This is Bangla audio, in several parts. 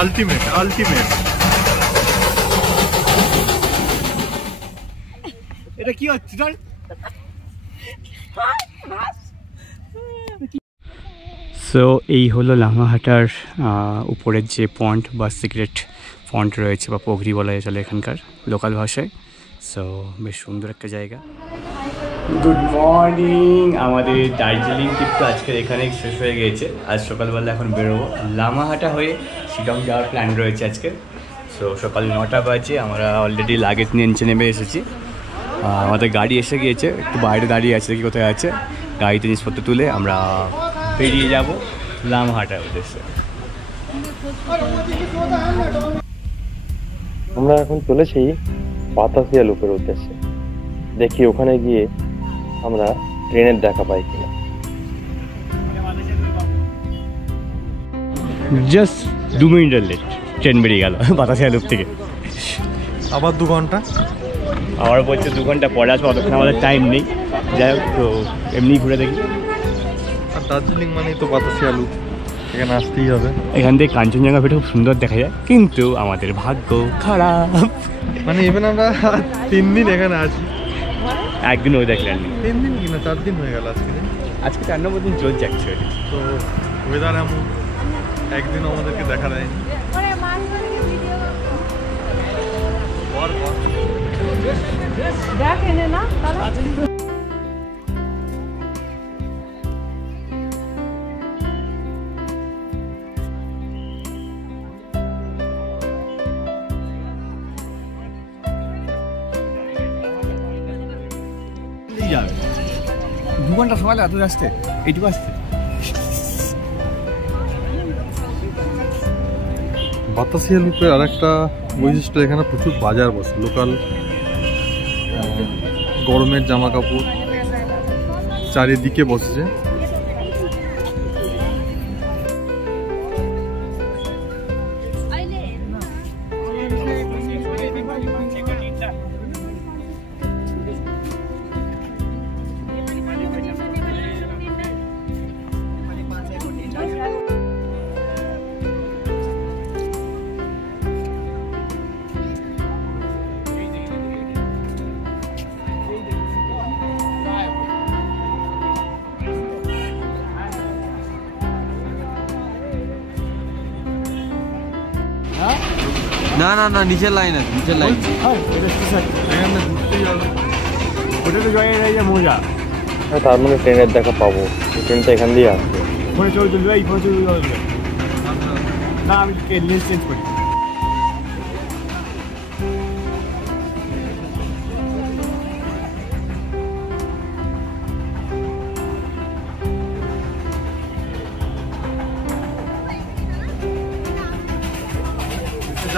Ultimate ultimate. এটা কি হচ্ছে? চল। সো এই হলো লামাহাটার উপরের যে পয়েন্ট বা সিক্রেট পয়েন্ট রয়েছে বা পোখরি বলা চলে এখানকার লোকাল ভাষায়। সো বেশ সুন্দর একটা জায়গা। Good morning. আমাদের দার্জিলিং ট্রিপটা আজকের এখানেই শেষ হয়ে গিয়েছে। আজ সকালবেলা এখন বেরোবো লামাহাটা হয়ে শিলং যাওয়ার প্ল্যান রয়েছে আজকে। সো সকাল 9টা বাজে, আমরা অলরেডি লাগেজ নিয়ে নিচে নেমে এসেছি। আমাদের গাড়ি এসে গিয়েছে, একটু বাইরে দাঁড়িয়ে আছে, দেখি কোথায় আছে। গাড়িতে জিনিসপত্র তুলে আমরা বেরিয়ে যাব লামাহাটার উদ্দেশ্যে। আমরা এখন চলেছি বাতাসিয়া লুপের উদ্দেশ্যে। দেখি ওখানে গিয়ে আমরা ট্রেনের দেখা পাই কিনা। জাস্ট 2 মিনিটের লেট, ট্রেন বেরিয়ে গেল বাতাসিয়া লুপ থেকে। আবার 2 ঘন্টা, আবার বলছে 2 ঘন্টা পরে আসবো, অতক্ষণ আমাদের টাইম নেই। যাই হোক, তো এমনি ঘুরে দেখি। আর দার্জিলিং মানেই তো বাতাসিয়া লুপ, এখানে আসতেই হবে। এখান থেকে কাঞ্চনজঙ্ঘা ভিডিও খুব সুন্দর দেখা যায়, কিন্তু আমাদের ভাগ্য খারাপ। মানে ইভেন আমরা 3 দিন এখানে আছি, একদিন ওই দেখলেন। 3 দিন কিনা 4 দিন হয়ে গেল আজকে। আজকে 4 নম্বর দিন চলছে অ্যাকচুয়ালি। তো ওয়েদার এমন, একদিনও আমাদেরকে দেখা দেয়নি। যাবে 2 ঘন্টা সময় লাগে তুই আসতে, এইটুকু আসতে। বাতাসিয়া লুপের আরেকটা বৈশিষ্ট্য, এখানে প্রচুর বাজার বসে। লোকাল গরমের জামা কাপড় চারিদিকে বসেছে। না না না, নিচের লাইন আছে, নিচের লাইন। তার মানে ট্রেনের দেখা পাবো, ট্রেনটা এখান দিয়ে আসবে। না, আমি লেন্স চেঞ্জ করি।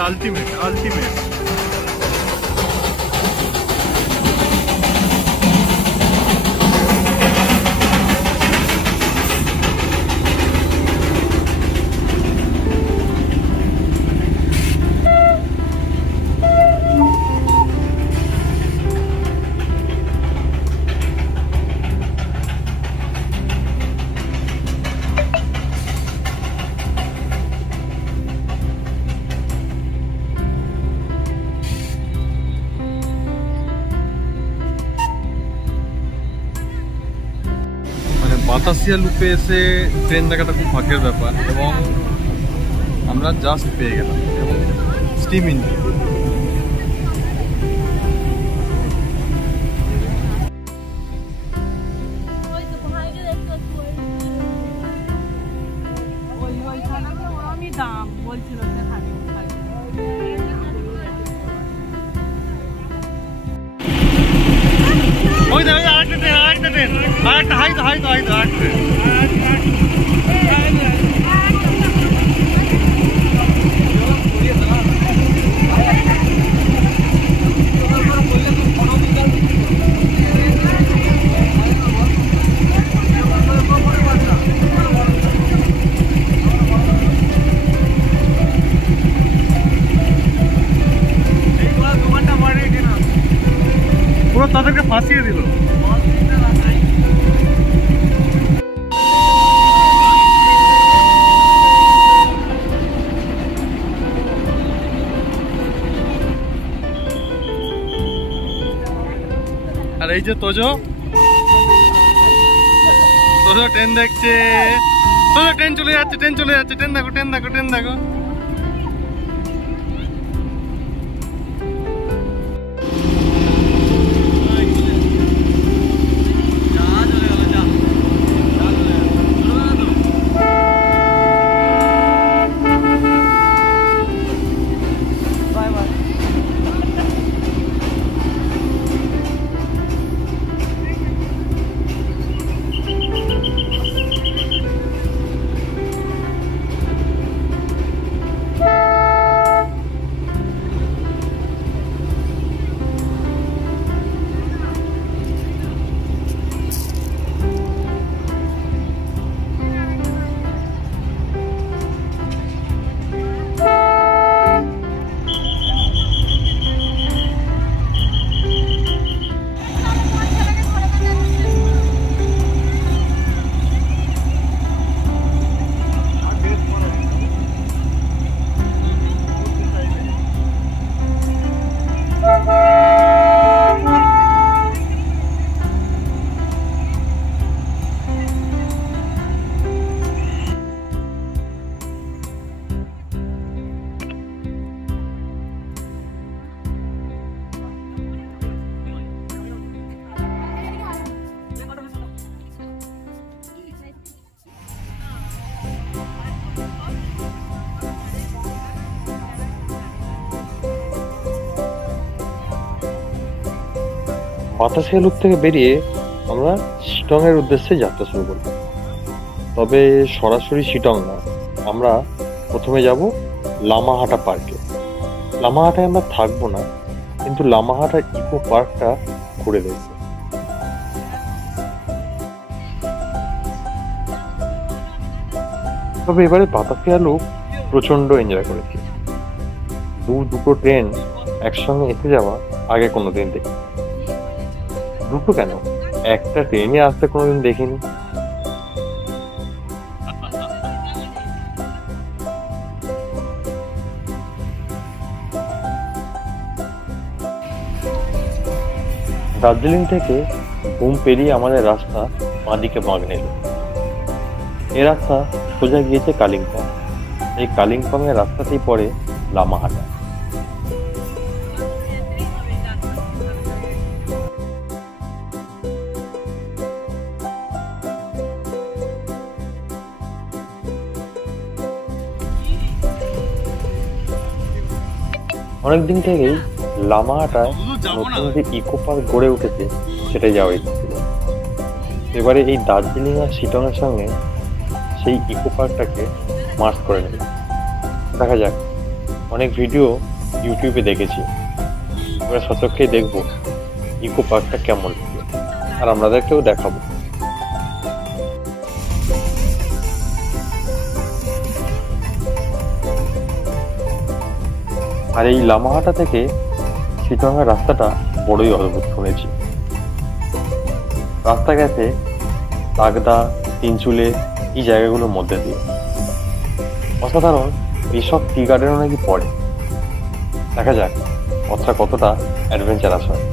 Ultimate ultimate. বাতাসিয়া লুপে এসে ট্রেন দেখাটা খুব ভাগ্যের ব্যাপার, এবং আমরা জাস্ট পেয়ে গেলাম। এবং স্টিম ইঞ্জিন, আরেকটা হাই তো হাই তো হাই তো আরেকটা। পুরো তাদেরকে ফাঁসিয়ে দিল। যে তোজো ট্রেন দেখছে, তোজো ট্রেন চলে যাচ্ছে, ট্রেন দেখো, ট্রেন দেখো। বাতাসিয়া লুপ থেকে বেরিয়ে আমরা শিটং এর উদ্দেশ্যে যাত্রা শুরু করব। তবে সরাসরি শিটং না, আমরা প্রথমে যাব লামাহাটা পার্কে। লামাহাটায় আমরা থাকবো না, কিন্তু লামাহাটার ইকো পার্কটা ঘুরে দেখব। তবে এবারে বাতাসিয়া লুপ প্রচন্ড এনজয় করেছি। দুটো ট্রেন একসঙ্গে এসে যাওয়া আগে কোনোদিন দেখি। দুটো কেন, একটা ট্রেনে আসতে কোনোদিন দেখিনি। দার্জিলিং থেকে ঘুম পেরিয়ে আমাদের রাস্তা বাঁদিকে বাঁক নিল। এ রাস্তা সোজা গিয়েছে কালিম্পং। এই কালিম্পং এর রাস্তাতেই পড়ে লামাহাটা। অনেকদিন থেকেই লামাহাটায় নতুন যে ইকো পার্ক গড়ে উঠেছে সেটাই যাওয়ার ইচ্ছে ছিল। এবারে এই দার্জিলিং আর শিটং এর সঙ্গে সেই ইকো পার্কটাকে মার্জ করে নেব। দেখা যাক, অনেক ভিডিও ইউটিউবে দেখেছি, এবার সচক্ষেই দেখবো ইকো পার্কটা কেমন লাগে, আর আপনাদেরকেও দেখাবো। আর এই লামাহাটা থেকে শিটং এর রাস্তাটা বড়ই অদ্ভুত শুনেছি। রাস্তা গেছে তাগদা, তিনচুলে, এই জায়গাগুলোর মধ্যে দিয়ে। অসাধারণ এইসব টি গার্ডেনও নাকি পড়ে। দেখা যাক পথটা কতটা অ্যাডভেঞ্চারাস হয়।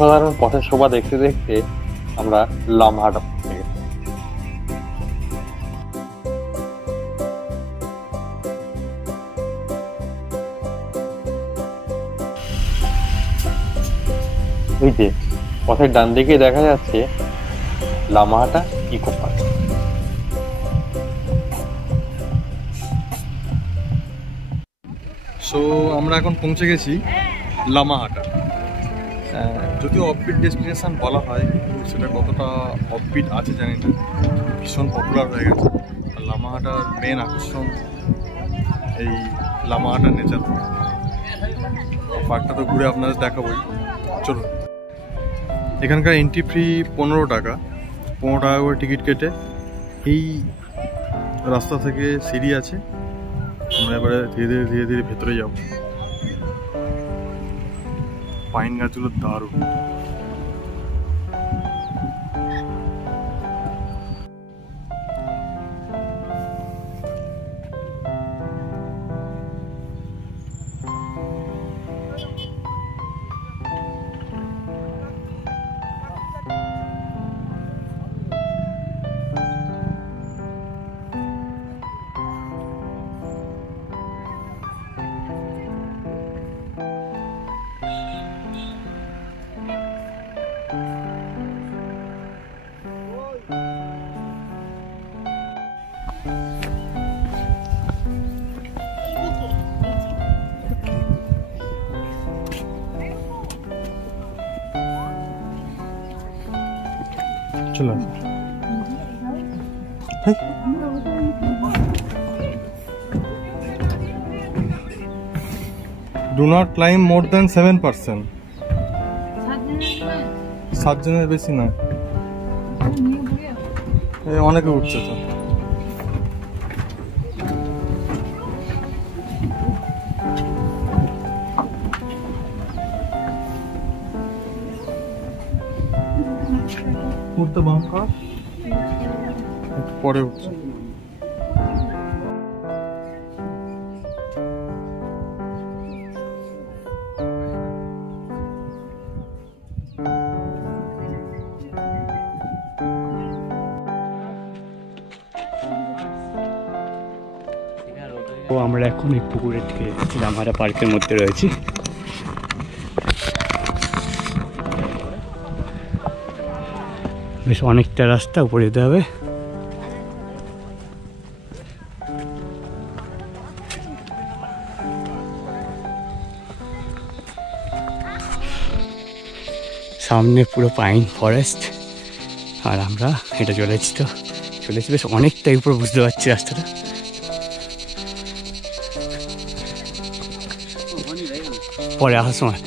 সাধারণ পথের শোভা দেখতে দেখতে আমরা লামাহাটা পৌঁছে গেছি। এই যে পথের ডান দিকে দেখা যাচ্ছে লামাহাটা ইকো পার্ক। সো আমরা এখন পৌঁছে গেছি লামাহাটা। যদিও অফবিট ডেস্টিনেশন বলা হয়, কিন্তু সেটা কতটা অফবিট আছে জানি না। ভীষণ পপুলার হয়ে গেছে। আর লামাহাটার মেন আকর্ষণ এই লামাহাটার নেচার। পার্কটা তো ঘুরে আপনাদের দেখাবোই, চলুন। এখানকার এন্ট্রি ফি 15 টাকা। 15 টাকা করে টিকিট কেটে এই রাস্তা থেকে সিঁড়ি আছে, আমরা এবারে ধীরে ধীরে ভেতরে যাব। পাইন গাছগুলো দারুণ। চলো Do not climb more than 7%. 7 জনের বেশি না। অনেকে উঠছে তো। উঠতে বাম কর, পরে উঠছে। তো আমরা এখন এই পুকুরের থেকে লামাহাটা পার্কের মধ্যে রয়েছি। বেশ অনেকটা রাস্তা উপরে যেতে হবে। সামনে পুরো পাইন ফরেস্ট, আর আমরা এটা চলেছি বেশ অনেকটাই উপরে, বুঝতে পারছি রাস্তাটা। পরে আসার সময়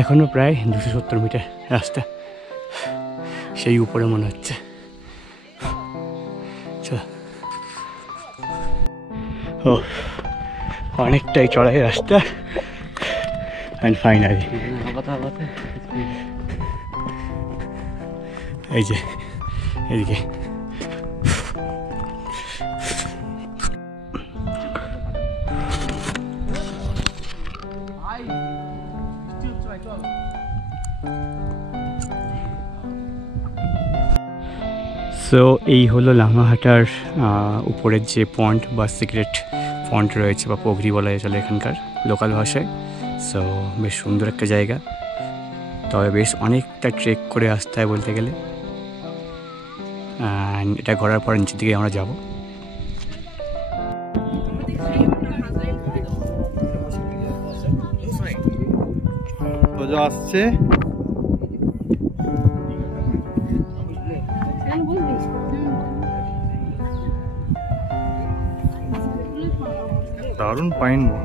এখনো প্রায় 270 মিটার রাস্তা, সেই উপরে মনে হচ্ছে। ও অনেকটাই চড়াই রাস্তা, অ্যান্ড ফাইনালি এই যে এদিকে সো এই হলো লামাহাটার উপরের যে পয়েন্ট বা সিক্রেট পয়েন্ট রয়েছে বা পগরি বলা চলে এখানকার লোকাল ভাষায়। সো বেশ সুন্দর একটা জায়গা, তবে বেশ অনেকটা ট্রেক করে আসতে হয় বলতে গেলে। অ্যান্ড এটা ঘোরার পর নিচের দিকে আমরা যাব। আসছে দারুণ পাইন বন।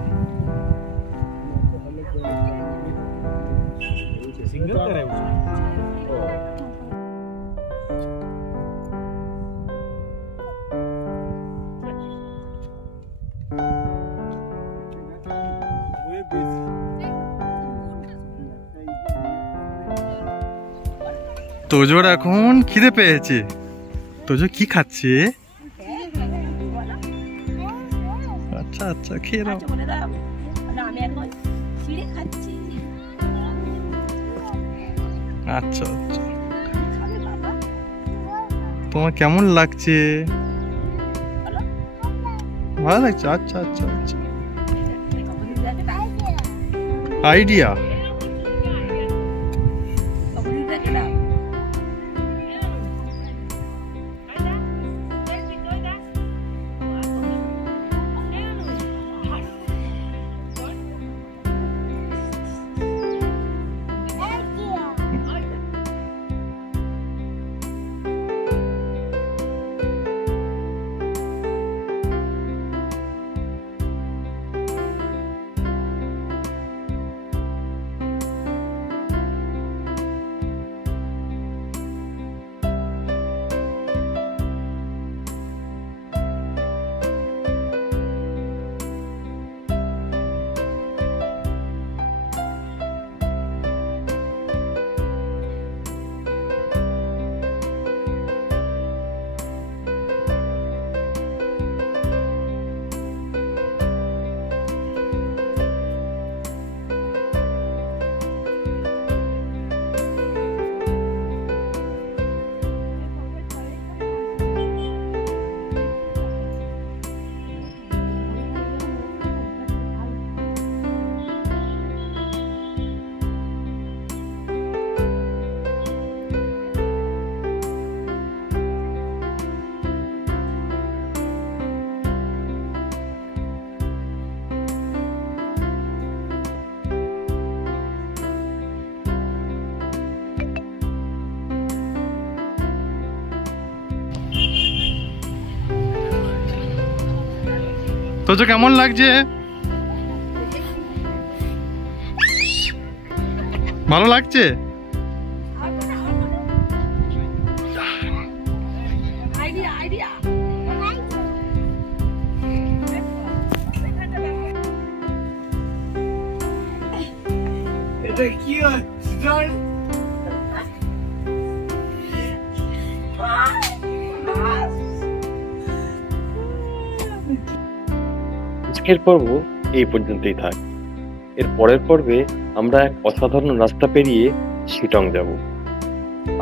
তোজোর এখন খিদে পেয়েছে। তোজো কি খাচ্ছে? আচ্ছা আচ্ছা খেয়ে নাও। আচ্ছা আচ্ছা, তোমার কেমন লাগছে? ভালো লাগছে? আচ্ছা আচ্ছা আচ্ছা, আইডিয়া। তোজো কেমন লাগছে? ভালো লাগছে? আজকের পর্ব এই পর্যন্তই থাক। এর পরের পর্বে আমরা এক অসাধারণ রাস্তা পেরিয়ে শিটং যাব,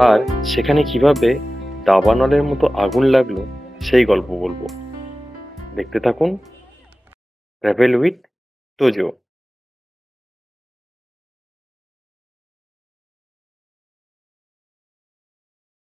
আর সেখানে কিভাবে দাবানলের মতো আগুন লাগলো সেই গল্প বলবো। দেখতে থাকুন ট্রাভেল উইথ তোজো।